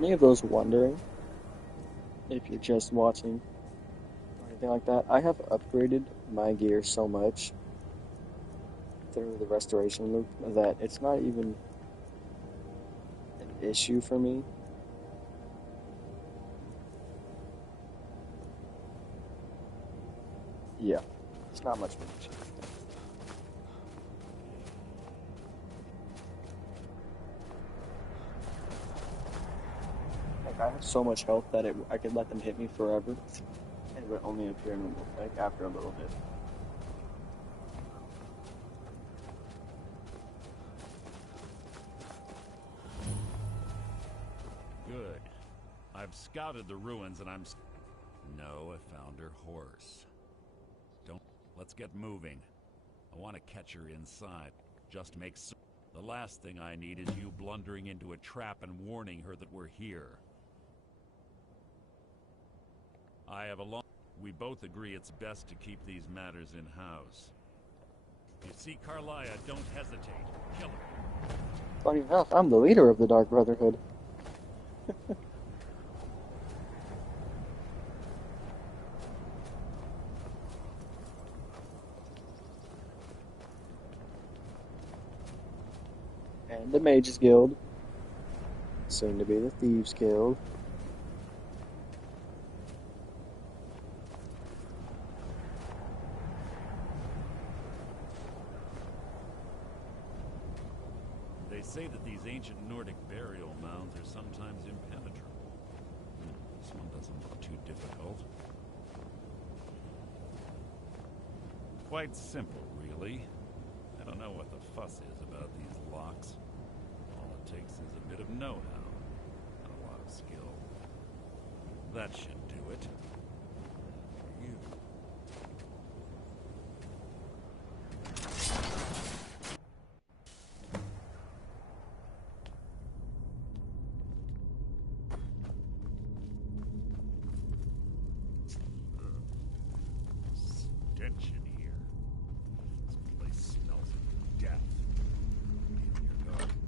any of those wondering, if you're just watching or anything like that, I have upgraded my gear so much through the restoration loop that it's not even an issue for me. Yeah, it's not much of an issue. Like, I have so much health that I could let them hit me forever, and it would only appear in like after a little bit. Good. I've scouted the ruins and No, I found her horse. Don't... Let's get moving. I want to catch her inside. Just make certain. The last thing I need is you blundering into a trap and warning her that we're here. I have a long... We both agree it's best to keep these matters in-house. If you see Carlia, don't hesitate. Kill her. Funny enough, I'm the leader of the Dark Brotherhood. And the Mages Guild. Soon to be the Thieves Guild. They say that these ancient Nordic burial mounds are sometimes impenetrable. This one doesn't look too difficult. Quite simple, really. I don't know what the fuss is about these locks. All it takes is a bit of know-how and a lot of skill. That should do it. You. Stench in here. This place smells of death. In your garden.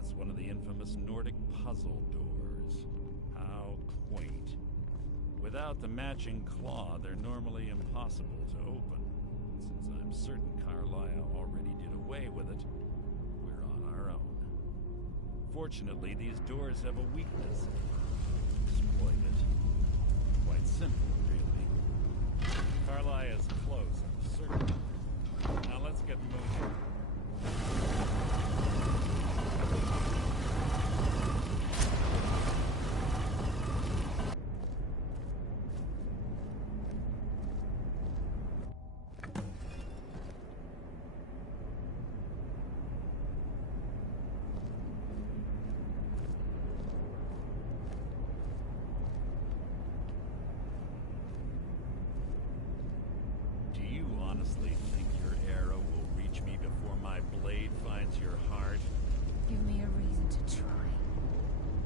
Yes, one of the infamous Nordic puzzle doors. How quaint. Without the matching claw, they're normally impossible to open. Since I'm certain Carlisle already did away with it, we're on our own. Fortunately, these doors have a weakness. Exploit it. Quite simple, really. Carlisle is close, I'm certain. Now let's get moving. Do you honestly think your arrow will reach me before my blade finds your heart? Give me a reason to try.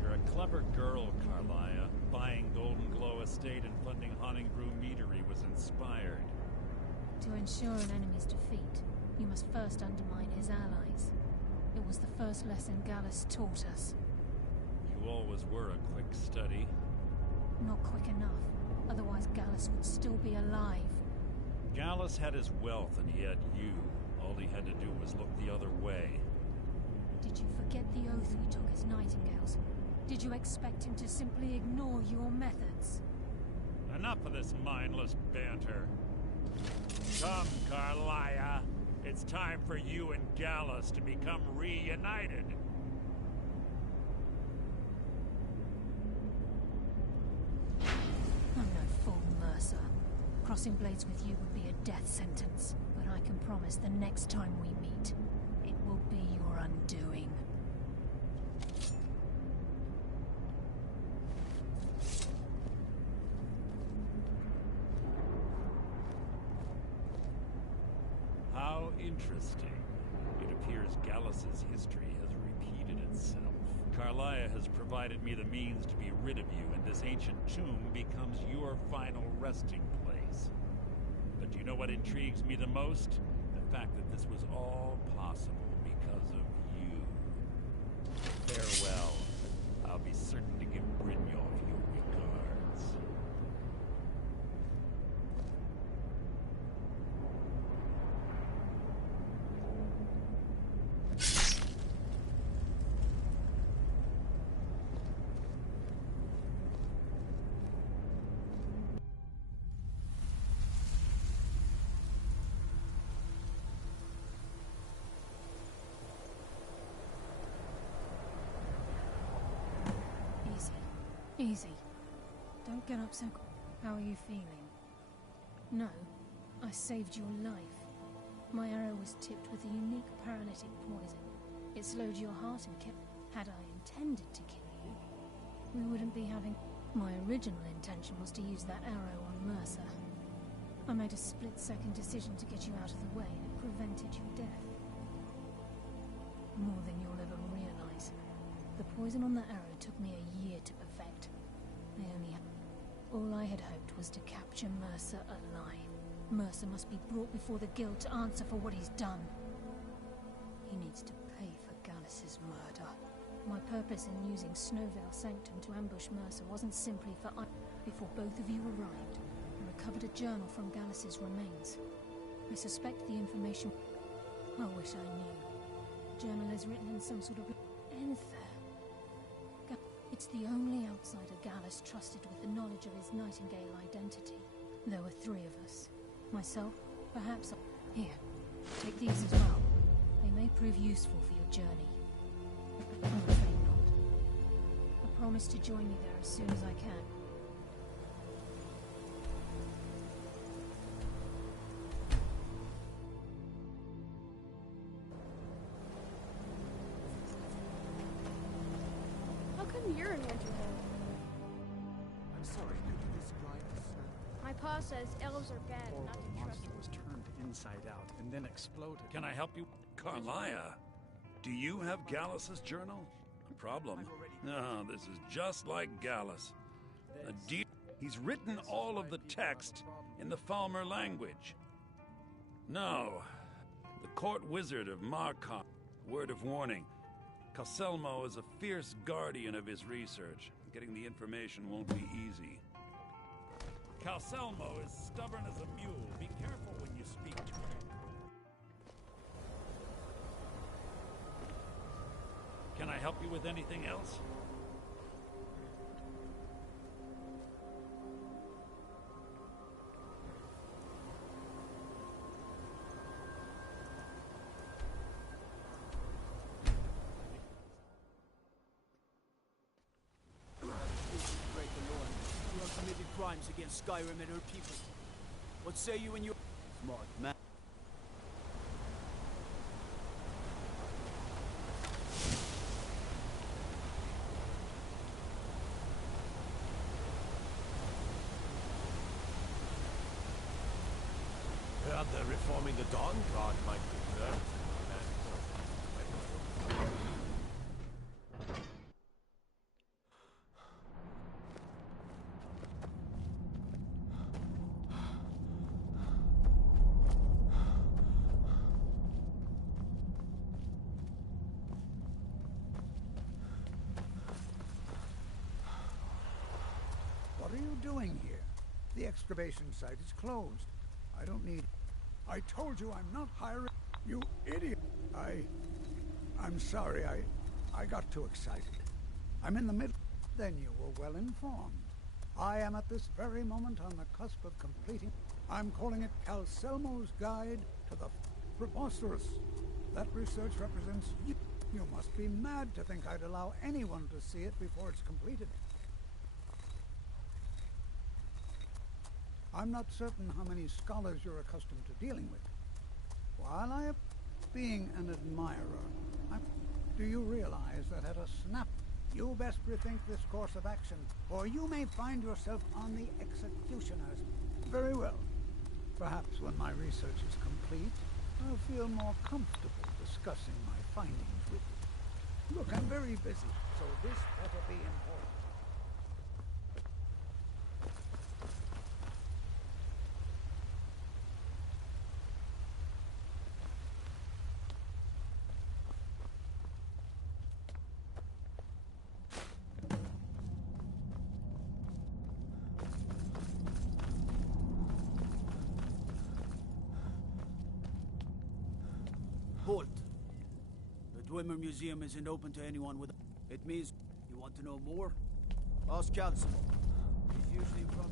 You're a clever girl, Carlia. Buying Golden Glow Estate and funding Honningbrew Meadery was inspired. To ensure an enemy's defeat, you must first undermine his allies. It was the first lesson Gallus taught us. You always were a quick study. Not quick enough, otherwise Gallus would still be alive. Gallus had his wealth and he had you. All he had to do was look the other way. Did you forget the oath we took as Nightingales? Did you expect him to simply ignore your methods? Enough of this mindless banter. Come, Carlia. It's time for you and Gallus to become reunited. I'm no fool, Mercer. Crossing blades with you would be a death sentence, but I can promise the next time we meet, it will be your undoing. How interesting. It appears Gallus's history has repeated itself. Carlia has provided me the means to be rid of you, and this ancient tomb becomes your final resting place. But do you know what intrigues me the most? The fact that this was all possible because of you. Farewell. I'll be certain to give Brynjolf your regards. Easy. Don't get up so quick. How are you feeling? No, I saved your life. My arrow was tipped with a unique paralytic poison. It slowed your heart and kept... Had I intended to kill you, we wouldn't be having... My original intention was to use that arrow on Mercer. I made a split-second decision to get you out of the way, and it prevented your death. More than you'll ever realize. The poison on that arrow took me a year to perfect. All I had hoped was to capture Mercer alive. Mercer must be brought before the guild to answer for what he's done. He needs to pay for Gallus's murder. My purpose in using Snowvale Sanctum to ambush Mercer wasn't simply for... Before both of you arrived, I recovered a journal from Gallus's remains. I suspect the information... I wish I knew. The journal is written in some sort of... Enther. It's the only outsider Gallus trusted with the knowledge of his Nightingale identity. There were 3 of us. Myself, perhaps... Here, take these as well. They may prove useful for your journey. I'm afraid not. I promise to join you there as soon as I can. You're in Winterhold. I'm sorry, could you describe this? My pa says elves are bad and not Horrible to trust monster them. was turned inside out and then exploded. Can I help you? Carlia, do you have Gallus's journal? A problem? No, this is just like Gallus. He's written all of the text in the Falmer language. No, the court wizard of Markov. Word of warning. Calselmo is a fierce guardian of his research. Getting the information won't be easy. Calselmo is stubborn as a mule. Be careful when you speak to him. Can I help you with anything else? Break the law. You have committed crimes against Skyrim and her people. What say you and your smart man? Heard they're reforming the Dawn Guard might be good. What are you doing here? The excavation site is closed. I don't need... I told you I'm not hiring... You idiot! I'm sorry, I got too excited. I'm in the middle... Then you were well informed. I am at this very moment on the cusp of completing... I'm calling it Calselmo's Guide to the Preposterous. That research represents you. You must be mad to think I'd allow anyone to see it before it's completed. I'm not certain how many scholars you're accustomed to dealing with. While I am being an admirer, do you realize that at a snap, you best rethink this course of action, or you may find yourself on the executioners. Very well. Perhaps when my research is complete, I'll feel more comfortable discussing my findings with you. Look, I'm very busy, so this better be important. Halt. The Dwemer Museum isn't open to anyone with... It means you want to know more? Ask Calcium. He's usually from...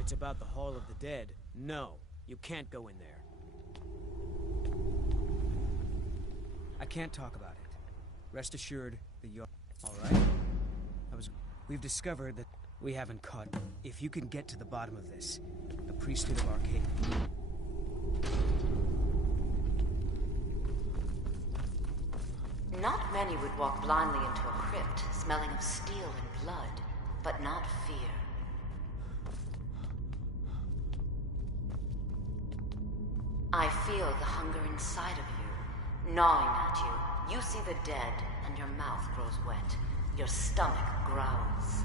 It's about the Hall of the Dead. No, you can't go in there. I can't talk about it. Rest assured that you're... Alright? We've discovered that we haven't caught... If you can get to the bottom of this, the priesthood of Arcade... Not many would walk blindly into a crypt, smelling of steel and blood, but not fear. I feel the hunger inside of you, gnawing at you. You see the dead, and your mouth grows wet. Your stomach growls.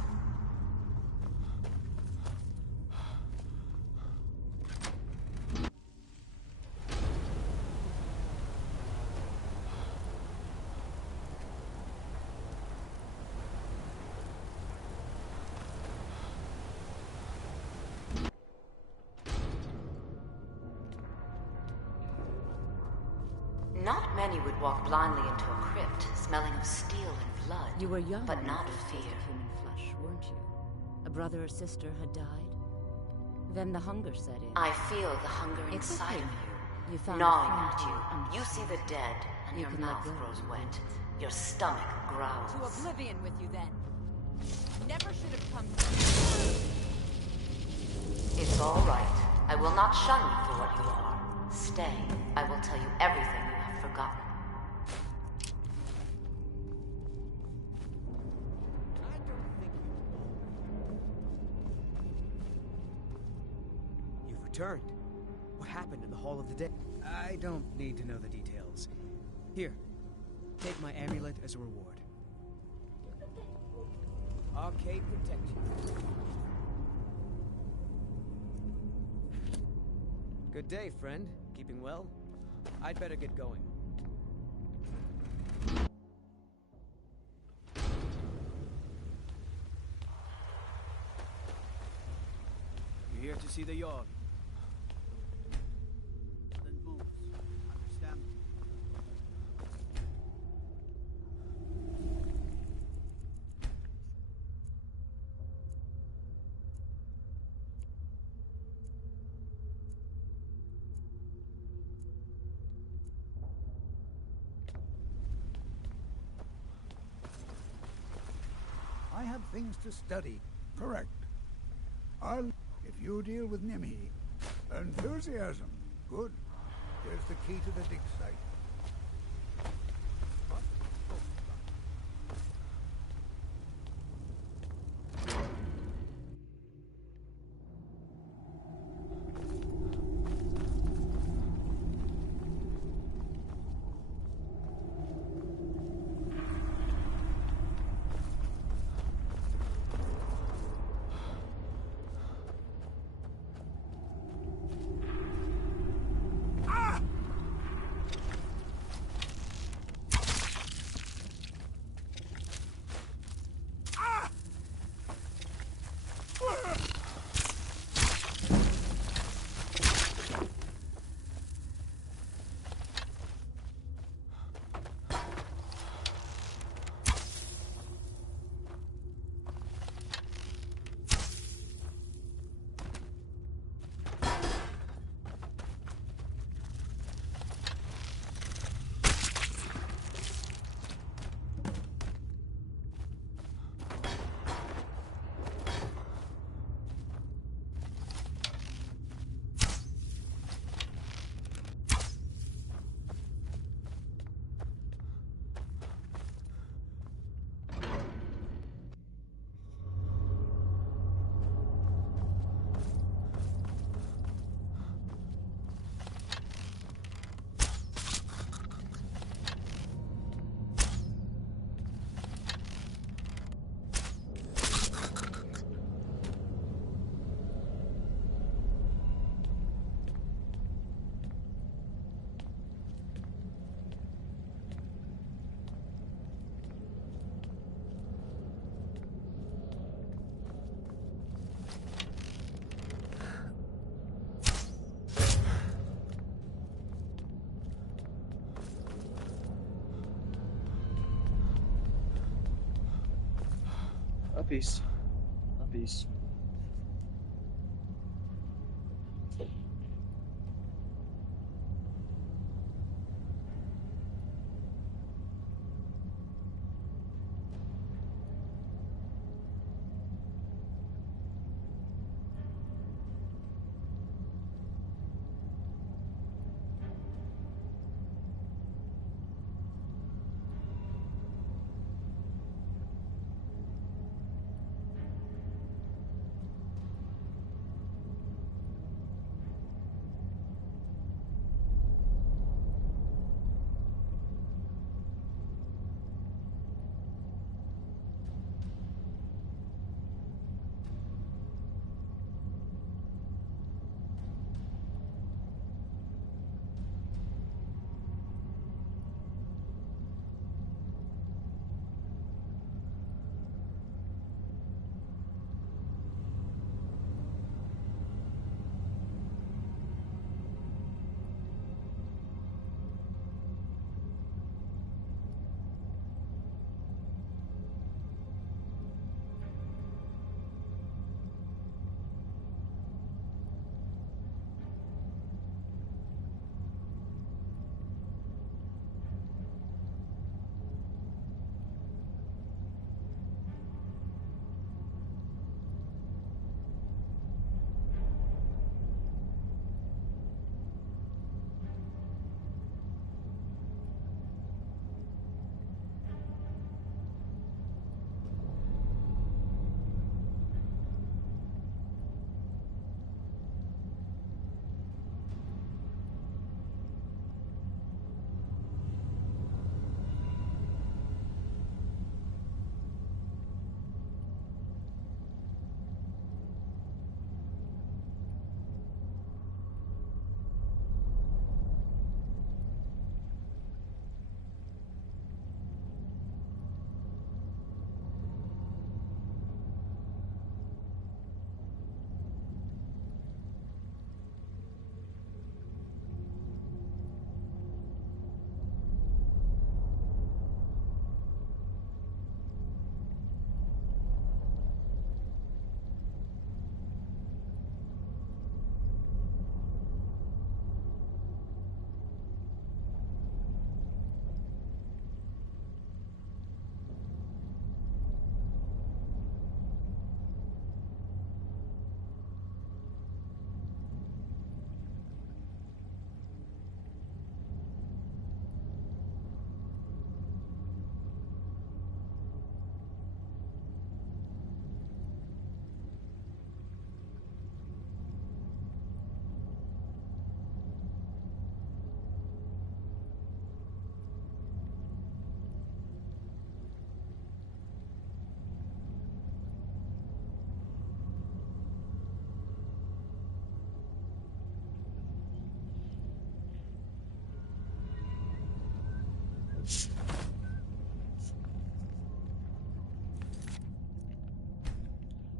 Not many would walk blindly into a crypt, smelling of steel and blood. You were young, but when not you first fear. tasted human flesh, weren't you? A brother or sister had died. Then the hunger set in. I feel the hunger It's inside okay. of you, You found gnawing a friend at who you. You see the understands. dead, and You your can let mouth go. grows wet. Your stomach growls. To oblivion with you then. Never should have come. It's all right. I will not shun you for what you are. Stay. stay, I will tell you everything you have forgotten. I don't think you've returned. What happened in the Hall of the Dead? I don't need to know the details. Here, take my amulet as a reward. Arcade protect you. Good day, friend. Keeping well? I'd better get going. You're here to see the yard. Then moves. Understand? I have things to study. Correct. If you deal with Nimhi. Enthusiasm. Good. Here's the key to the dig site. A piece. A piece.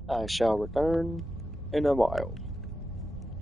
I shall return in a while.